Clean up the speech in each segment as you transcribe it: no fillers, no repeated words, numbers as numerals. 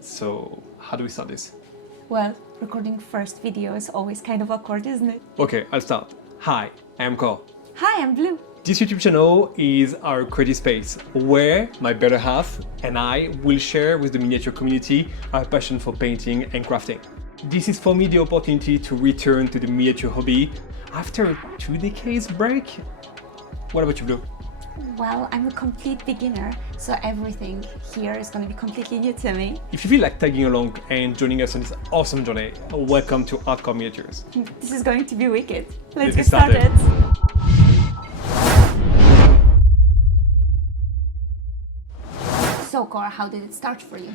So how do we start this? Well, recording first video is always kind of awkward, isn't it? Okay, I'll start. Hi, I'm Cor. Hi, I'm Blue. This YouTube channel is our creative space where my better half and I will share with the miniature community our passion for painting and crafting. This is for me the opportunity to return to the miniature hobby after a 2 decades break. What about you, Blue? Well, I'm a complete beginner, so everything here is going to be completely new to me. If you feel like tagging along and joining us on this awesome journey, welcome to Hardcore Miniatures. This is going to be wicked. Let's Let's get get started. started. So, Cor, how did it start for you?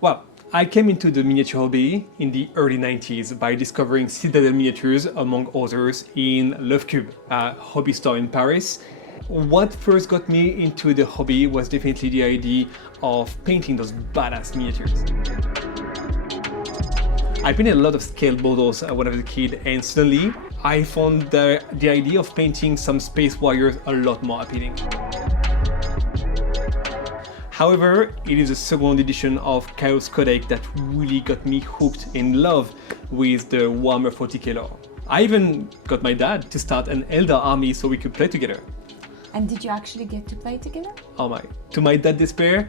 Well, I came into the miniature hobby in the early 90s by discovering Citadel Miniatures, among others, in Love Cube, a hobby store in Paris. What first got me into the hobby was definitely the idea of painting those badass miniatures. I painted a lot of scaled models when I was a kid, and suddenly I found the idea of painting some space warriors a lot more appealing. However, it is the second edition of Chaos Codex that really got me hooked in love with the Warhammer 40k lore. I even got my dad to start an Eldar army so we could play together. And did you actually get to play together? Oh my. To my dad's despair,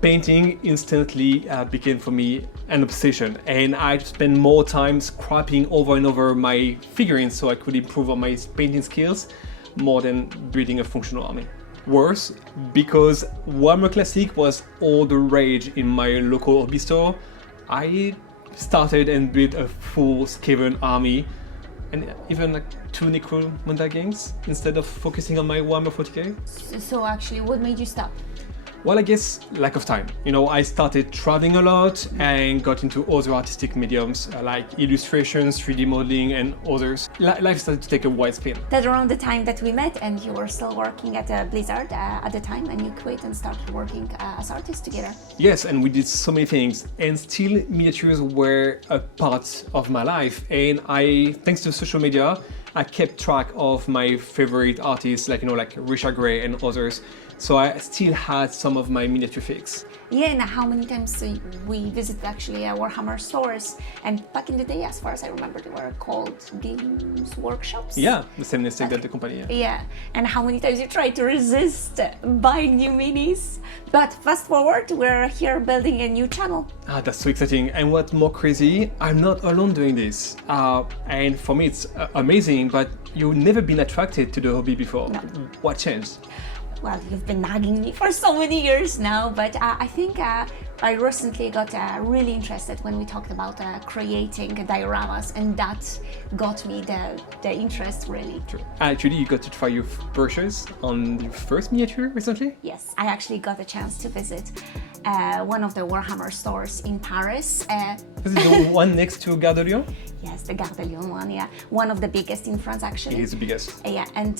painting instantly became for me an obsession, and I spent more time scrapping over and over my figurines so I could improve on my painting skills more than building a functional army. Worse, because Warhammer Classic was all the rage in my local hobby store, I started and built a full Skaven army and even like 2 Necromunda gangs instead of focusing on my Warhammer 40k. So actually, what made you stop? Well, I guess lack of time. You know, I started traveling a lot and got into other artistic mediums like illustrations, 3D modeling, and others. Life started to take a wide spin. That's around the time that we met, and you were still working at Blizzard at the time, and you quit and started working as artists together. Yes, and we did so many things, and still miniatures were a part of my life. And thanks to social media, I kept track of my favorite artists, like Richard Gray and others. So I still had some of my miniature figs. Yeah, and how many times we visited actually Warhammer stores, and back in the day, as far as I remember, they were called games workshops. Yeah, the same mistake that the company. Yeah. Yeah, and how many times you tried to resist buying new minis. But fast forward, we're here building a new channel. That's so exciting. And what's more crazy, I'm not alone doing this. And for me, it's amazing, but you've never been attracted to the hobby before. No. What changed? Well, you've been nagging me for so many years now, but I think I recently got really interested when we talked about creating dioramas, and that got me the interest, really. True. Actually, you got to try your brushes on your first miniature recently? Yes, I actually got a chance to visit one of the Warhammer stores in Paris. Is it the one next to Gare de Lyon? Yes, the Gare de Lyon one, yeah. One of the biggest in France, actually. It is the biggest. Yeah, and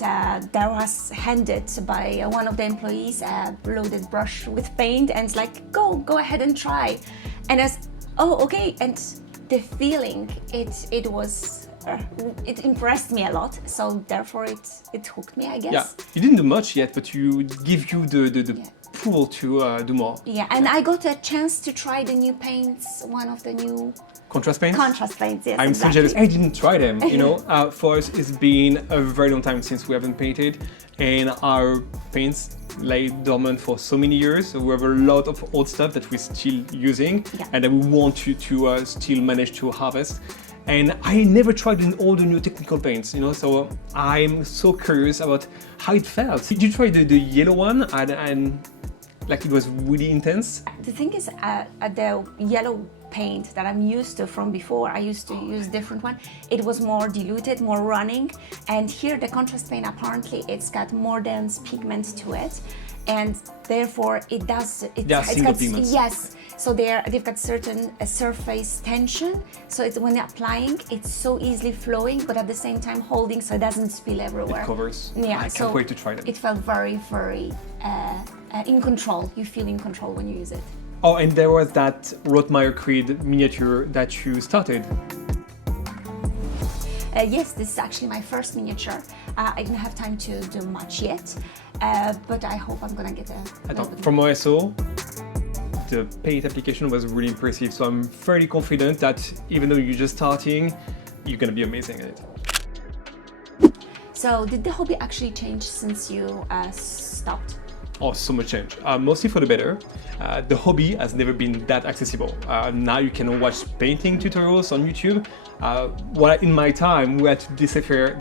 there was handed by one of the employees a loaded brush with paint, and it's like, go ahead and try. And I was, oh, okay. And the feeling, it was, it impressed me a lot. So therefore it hooked me, I guess. Yeah, you didn't do much yet, but you give you the pull to do more. Yeah, and I got a chance to try the new paints, one of the new Contrast paints? contrast paints, yes. I'm exactly. so jealous. I didn't try them, you know. For us, it's been a very long time since we haven't painted, and our paints lay dormant for so many years. So we have a lot of old stuff that we're still using, Yeah. and that we want you to still manage to harvest. And I never tried in all the new technical paints, you know, so I'm so curious about how it felt. Did you try the yellow one and like it was really intense? The thing is, the yellow paint that I'm used to from before, I used to use different one. It was more diluted, more running, and here the contrast paint, apparently it's got more dense pigment to it, and therefore it does. They are single pigments. Yes, so they've got certain surface tension. So it's, when you're applying, it's so easily flowing, but at the same time holding, so it doesn't spill everywhere. It covers. Yeah, I can't wait to try them. It felt very, very in control. You feel in control when you use it. Oh, and there was that Rotmeyer Creed miniature that you started. Yes, this is actually my first miniature. I didn't have time to do much yet, but I hope I'm gonna get a little bit From what I saw, the paint application was really impressive. So I'm fairly confident that even though you're just starting, you're gonna be amazing at it. So did the hobby actually change since you stopped? Oh, so much change. Mostly for the better. The hobby has never been that accessible. Now you can watch painting tutorials on YouTube. In my time, we had to decipher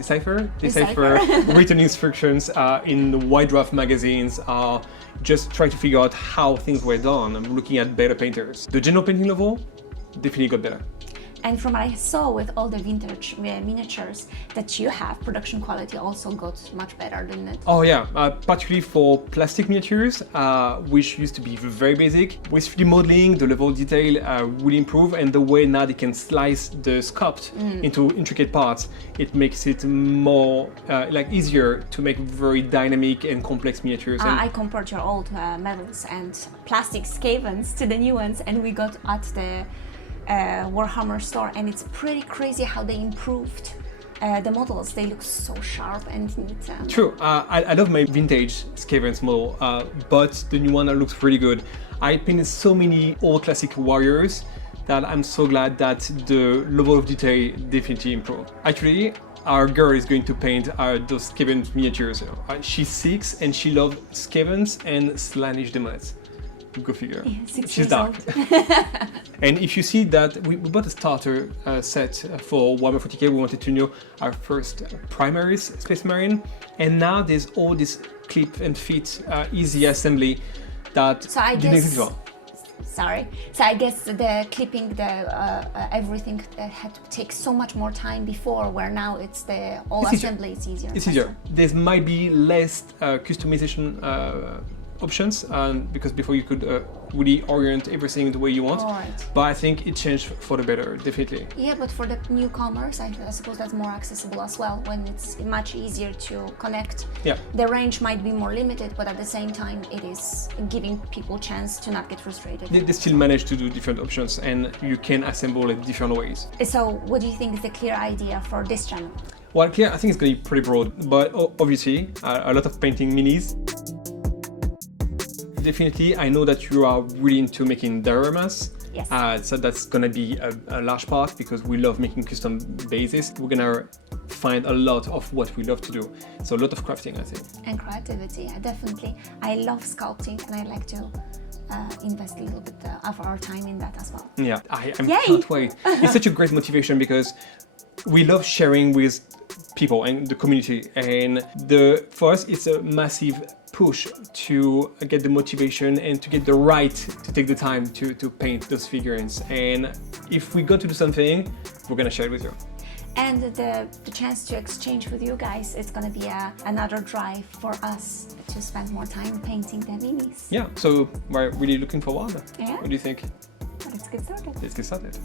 written instructions in the wide draft magazines. Just try to figure out how things were done. I'm looking at better painters. The general painting level definitely got better. And from what I saw with all the vintage miniatures that you have, production quality also got much better, didn't it? Oh yeah, particularly for plastic miniatures, which used to be very basic. With 3D modeling, the level of detail really improved, and the way now they can slice the sculpt into intricate parts, it makes it more easier to make very dynamic and complex miniatures. I compared your old medals and plastic Skavens to the new ones, and we got at the Warhammer store, and it's pretty crazy how they improved the models. They look so sharp and neat. True. I love my vintage Skavens model, but the new one looks really good. I painted so many old classic warriors that I'm so glad that the level of detail definitely improved. Actually, our girl is going to paint those Skavens miniatures. She's 6 and she loves Skavens and Slaanesh Demons. Go figure. Yeah, 6 She's years dark. old. And if you see that we bought a starter set for Warhammer 40k, we wanted to know our first primaries Space Marine, and now there's all this clip and fit easy assembly that So I didn't guess. exist before. Sorry. So I guess the clipping, everything had to take so much more time before, where now it's the all It's easier. assembly is easier. It's easier. There might be less customization options, because before you could really orient everything the way you want. Alright. But I think it changed for the better, definitely. Yeah, but for the newcomers, I suppose that's more accessible as well, when it's much easier to connect. Yeah. The range might be more limited, but at the same time, it is giving people chance to not get frustrated. They still manage to do different options, and you can assemble it different ways. So, what do you think is the clear idea for this channel? Well, clear, I think it's going to be pretty broad, but obviously a lot of painting minis. Definitely, I know that you are really into making dioramas. Yes. So that's gonna be a large part because we love making custom bases. We're gonna find a lot of what we love to do. So a lot of crafting, I think. And creativity, definitely. I love sculpting, and I like to invest a little bit of our time in that as well. Yeah, I Yay! can't wait. It's such a great motivation because we love sharing with people and the community, and for us it's a massive push to get the motivation and to get the right to take the time to paint those figurines. And if we got to do something, we're gonna share it with you. And the chance to exchange with you guys, it's gonna be another drive for us to spend more time painting the minis. Yeah, so we're really looking forward. Yeah. What do you think? Let's get started. Let's get started.